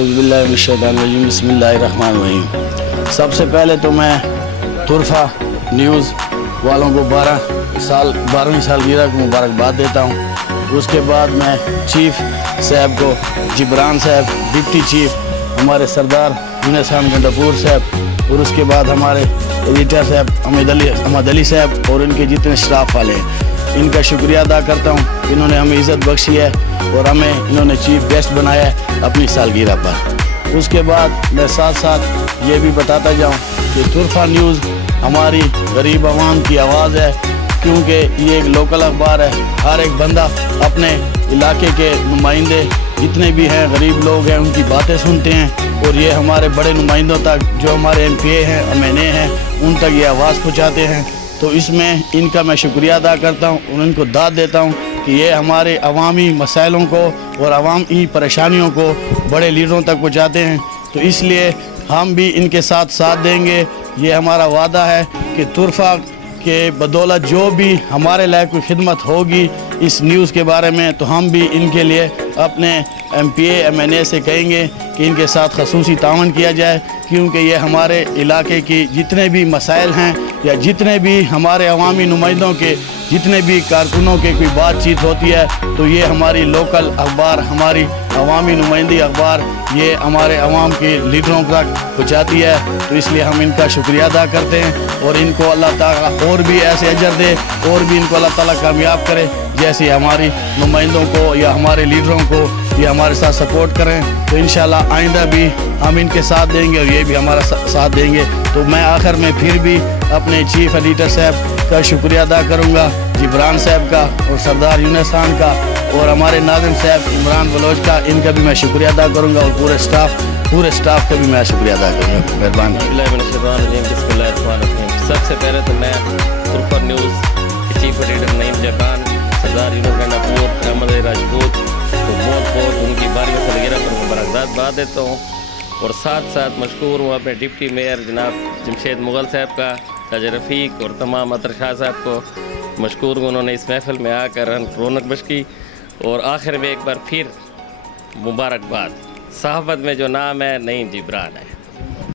औज़ुबिल्लाहि मिनश्शैतानिर्रजीम बिस्मिल्लाहिर्रहमानिर्रहीम। सबसे पहले तो मैं तुरफा न्यूज़ वालों को 12वीं सालगिरह की मुबारकबाद देता हूँ। उसके बाद मैं चीफ साहब को, जिब्रान साहब, डिप्टी चीफ हमारे सरदार यूनुस खान गंडापुर साहब, और उसके बाद हमारे एडिटर साहब अहमद अली साहब और इनके जितने स्टाफ वाले हैं, इनका शुक्रिया अदा करता हूँ। इन्होंने हमें इज़्ज़त बख्शी है और हमें इन्होंने चीफ गेस्ट बनाया है अपनी सालगिरह पर। उसके बाद मैं साथ साथ ये भी बताता जाऊँ कि तुरफा न्यूज़ हमारी गरीब आवाम की आवाज़ है, क्योंकि ये एक लोकल अखबार है। हर एक बंदा अपने इलाके के नुमाइंदे जितने भी हैं, गरीब लोग हैं, उनकी बातें सुनते हैं और ये हमारे बड़े नुमाइंदों तक, जो हमारे MPA हैं, MNA हैं, उन तक ये आवाज़ पहुँचाते हैं। तो इसमें इनका मैं शुक्रिया अदा करता हूँ और इनको दाद देता हूँ कि ये हमारे अवामी मसाइलों को और अवामी परेशानियों को बड़े लीडरों तक पहुँचाते हैं। तो इसलिए हम भी इनके साथ देंगे। ये हमारा वादा है कि तुरफा के बदौलत जो भी हमारे लायक कोई खिदमत होगी इस न्यूज़ के बारे में, तो हम भी इनके लिए अपने MPA MNA से कहेंगे कि इनके साथ खसूसी तावन किया जाए, क्योंकि ये हमारे इलाके की जितने भी मसाइल हैं या जितने भी हमारे अवामी नुमाइंदों के जितने भी कारकुनों के कोई बातचीत होती है, तो ये हमारी लोकल अखबार, हमारी अवामी नुमाइंदी अखबार ये हमारे अवाम के लीडरों तक पहुँचाती है। तो इसलिए हम इनका शुक्रिया अदा करते हैं और इनको अल्लाह ताला और भी ऐसे अजर दे और भी इनको अल्लाह ताला कामयाब करे, जैसे हमारी नुमाइंदों को या हमारे लीडरों को ये हमारे साथ सपोर्ट करें। तो इंशाल्लाह आइंदा भी हम इनके साथ देंगे और ये भी हमारा साथ देंगे। तो मैं आखिर में फिर भी अपने चीफ एडिटर साहब का शुक्रिया अदा करूँगा, जिब्रान साहब का और सरदार यूनुस खान का और हमारे नाज़िम साहब इमरान बलोच का, इनका भी मैं शुक्रिया अदा करूँगा और पूरे स्टाफ का भी मैं शुक्रिया अदा करूँगा। मेहरबानी। सबसे पहले तो मैं तुरफा न्यूज़ के चीफ एडिटर नईम जबान, सरदार यूनुस गंडापुर, अहमद अली राजपूत को बहुत उनकी 12वीं सालगिरह पर मुबारकबाद देता हूँ। और साथ मशकूर हूँ अपने डिप्टी मेयर जनाब जमशेद मुग़ल साहब का, ताज रफ़ीक और तमाम अतर शाह साहब को मशकूर हूँ, उन्होंने इस महफ़िल में आकर रौनक बख्शी। और आखिर में एक बार फिर मुबारकबाद। सहाफ़त में जो नाम है नईम जिब्रान है।